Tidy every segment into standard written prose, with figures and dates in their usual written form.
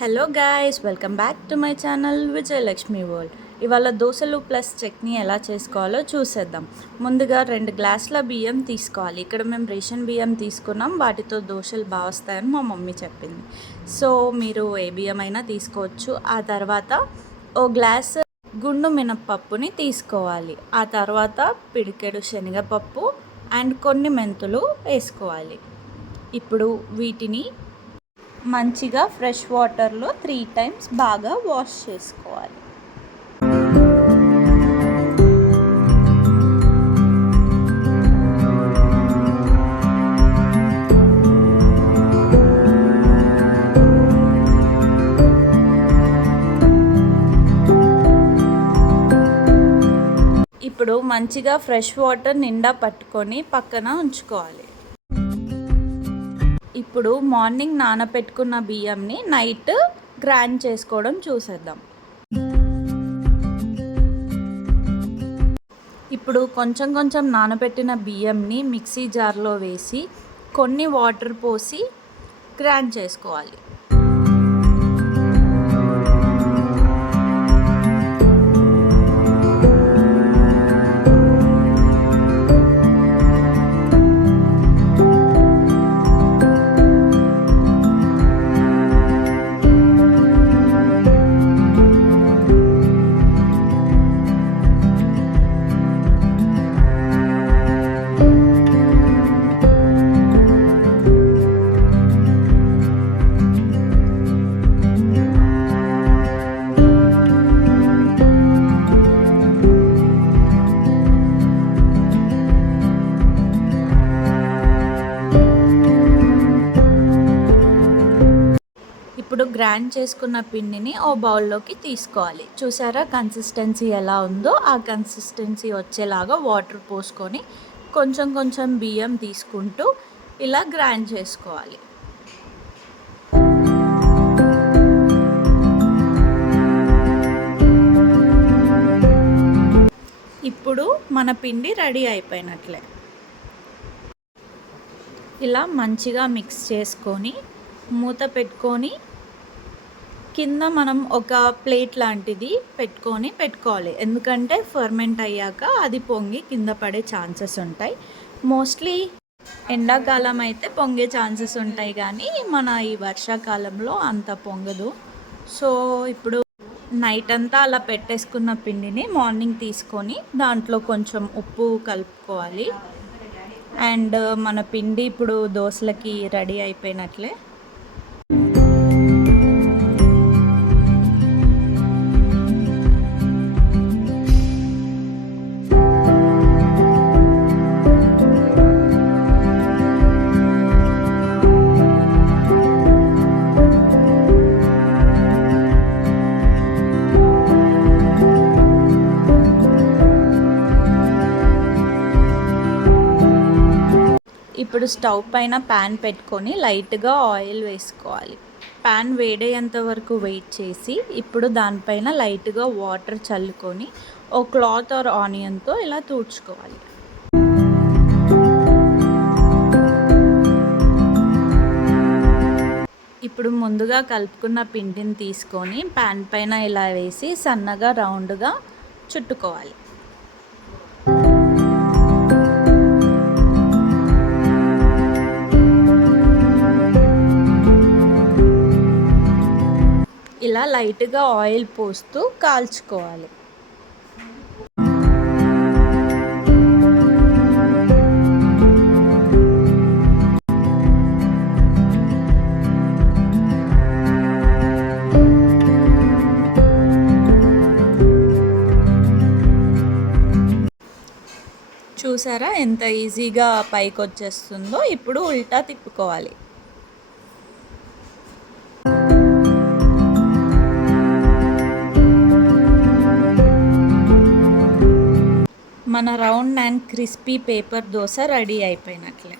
Hello guys, welcome back to my channel Vijayalakshmi world. ఇవాళ దోశలు plus chutney ఎలా చేసుకోవాలో చూసేద్దాం. ముందుగా 2 గ్లాసుల బియ్యం తీసుకోవాలి. ఇక్కడ మేము రేషన్ బియ్యం తీసుకున్నాం, వాటితో దోశలు బాగా వస్తాయని మా మమ్మీ చెప్పింది. సో మీరు ఏ బియ్యం అయినా తీసుకోవచ్చు. ఆ తర్వాత ఓ గ్లాస్ గుండు మినప్పప్పుని తీసుకోవాలి. ఆ తర్వాత పిడికెడు శనగపప్పు అండ్ కొన్ని మెంతులు వేసుకోవాలి. ఇప్పుడు వీటిని మంచిగా ఫ్రెష్ వాటర్లో 3 టైమ్స్ బాగా వాష్ చేసుకోవాలి. ఇప్పుడు మంచిగా ఫ్రెష్ వాటర్ నిండా పట్టుకొని పక్కన ఉంచుకోవాలి. ఇప్పుడు మార్నింగ్ నానబెట్టుకున్న బియ్యంని నైట్ గ్రైండ్ చేసుకోవడం చూసేద్దాం. ఇప్పుడు కొంచెం కొంచెం నానబెట్టిన బియ్యంని మిక్సీ జార్లో వేసి కొన్ని వాటర్ పోసి గ్రైండ్ చేసుకోవాలి. ఇప్పుడు గ్రైండ్ చేసుకున్న పిండిని ఓ బౌల్లోకి తీసుకోవాలి. చూసారా కన్సిస్టెన్సీ ఎలా ఉందో? ఆ కన్సిస్టెన్సీ వచ్చేలాగా వాటర్ పోసుకొని కొంచెం కొంచెం బియ్యం తీసుకుంటూ ఇలా గ్రైండ్ చేసుకోవాలి. ఇప్పుడు మన పిండి రెడీ అయిపోయినట్లే. ఇలా మంచిగా మిక్స్ చేసుకొని మూత పెట్టుకొని కింద మనం ఒక ప్లేట్ లాంటిది పెట్టుకోవాలి. ఎందుకంటే ఫర్మెంట్ అయ్యాక అది పొంగి కింద పడే ఛాన్సెస్ ఉంటాయి. మోస్ట్లీ ఎండాకాలం అయితే పొంగే ఛాన్సెస్ ఉంటాయి, కానీ మన ఈ వర్షాకాలంలో అంత పొంగదు. సో ఇప్పుడు నైట్ అంతా అలా పెట్టేసుకున్న పిండిని మార్నింగ్ తీసుకొని దాంట్లో కొంచెం ఉప్పు కలుపుకోవాలి. అండ్ మన పిండి ఇప్పుడు దోశలకి రెడీ అయిపోయినట్లే. ఇప్పుడు స్టవ్ పైన ప్యాన్ పెట్టుకొని లైట్గా ఆయిల్ వేసుకోవాలి. ప్యాన్ వేడేంత వరకు వెయిట్ చేసి ఇప్పుడు దానిపైన లైట్గా వాటర్ చల్లుకొని ఓ క్లాత్ ఆర్ ఆనియన్తో ఇలా తుడుచుకోవాలి. ఇప్పుడు ముందుగా కలుపుకున్న పిండిని తీసుకొని ప్యాన్ పైన ఇలా వేసి సన్నగా రౌండ్గా చుట్టుకోవాలి. ఇలా లైట్గా ఆయిల్ పోస్తూ కాల్చుకోవాలి. చూసారా ఎంత ఈజీగా పైకి వచ్చేస్తుందో? ఇప్పుడు ఉల్టా తిప్పుకోవాలి. మన round and crispy paper dosa ready అయిపోయినట్లే.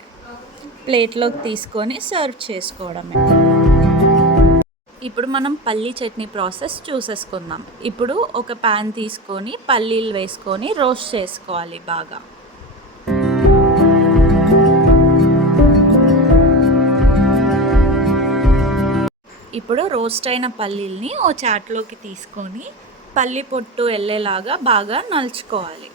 ప్లేట్లోకి తీసుకొని సర్వ్ చేసుకోవడమే. ఇప్పుడు మనం పల్లీ చట్నీ ప్రాసెస్ చూసేసుకుందాం. ఇప్పుడు ఒక ప్యాన్ తీసుకొని పల్లీలు వేసుకొని రోస్ట్ చేసుకోవాలి బాగా. ఇప్పుడు రోస్ట్ అయిన పల్లీల్ని ఓ చాట్లోకి తీసుకొని పల్లి పొట్టు వెళ్ళేలాగా బాగా నలుచుకోవాలి.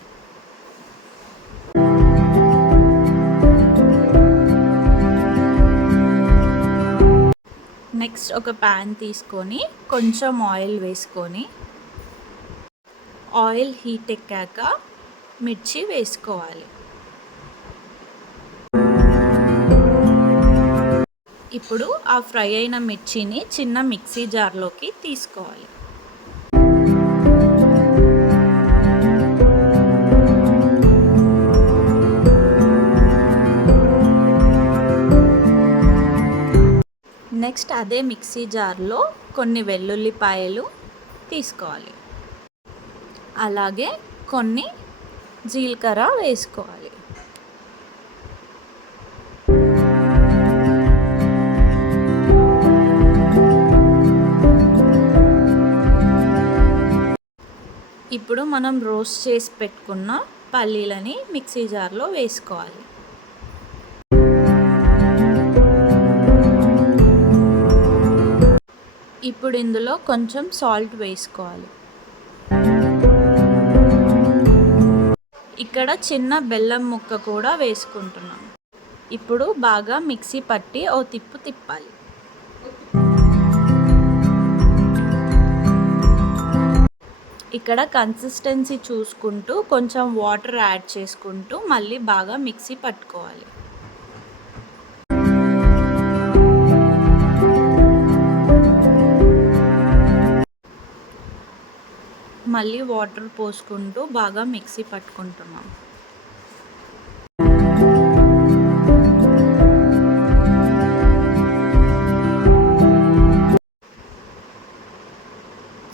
నెక్స్ట్ ఒక ప్యాన్ తీసుకొని కొంచెం ఆయిల్ వేసుకొని ఆయిల్ హీట్ ఎక్కాక మిర్చి వేసుకోవాలి. ఇప్పుడు ఆ ఫ్రై అయిన మిర్చిని చిన్న మిక్సీ జార్లోకి తీసుకోవాలి. నెక్స్ట్ అదే మిక్సీ జార్లో కొన్ని వెల్లుల్లిపాయలు తీసుకోవాలి. అలాగే కొన్ని జీలకర్ర వేసుకోవాలి. ఇప్పుడు మనం రోస్ట్ చేసి పెట్టుకున్న పల్లీలని మిక్సీ జార్లో వేసుకోవాలి. ఇప్పుడు ఇందులో కొంచెం సాల్ట్ వేసుకోవాలి. ఇక్కడ చిన్న బెల్లం ముక్క కూడా వేసుకుంటున్నాం. ఇప్పుడు బాగా మిక్సీ పట్టి ఓ తిప్పు తిప్పాలి. ఇక్కడ కన్సిస్టెన్సీ చూసుకుంటూ కొంచెం వాటర్ యాడ్ చేసుకుంటూ మళ్ళీ బాగా మిక్సీ పట్టుకోవాలి. మళ్ళీ వాటర్ పోసుకుంటూ బాగా మిక్సీ పట్టుకుంటున్నాం.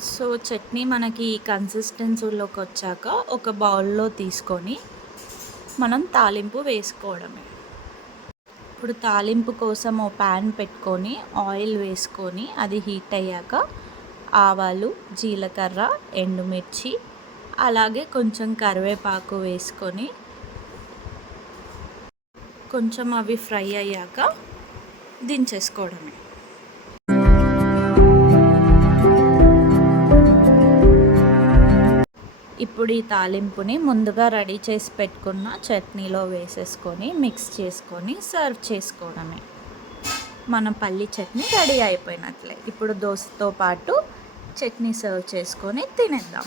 సో చట్నీ మనకి ఈ కన్సిస్టెన్సీలోకి వచ్చాక ఒక బౌల్లో తీసుకొని మనం తాలింపు వేసుకోవడమే. ఇప్పుడు తాలింపు కోసం ఓ ప్యాన్ పెట్టుకొని ఆయిల్ వేసుకొని అది హీట్ అయ్యాక ఆవాలు, జీలకర్ర, ఎండుమిర్చి అలాగే కొంచెం కరివేపాకు వేసుకొని కొంచెం అవి ఫ్రై అయ్యాక దించేసుకోవడమే. ఇప్పుడు ఈ తాలింపుని ముందుగా రెడీ చేసి పెట్టుకున్న చట్నీలో వేసేసుకొని మిక్స్ చేసుకొని సర్వ్ చేసుకోవడమే. మన పల్లి చట్నీ రెడీ అయిపోయినట్లే. ఇప్పుడు దోశతో పాటు చట్నీ సర్వ్ చేసుకొని తినేద్దాం.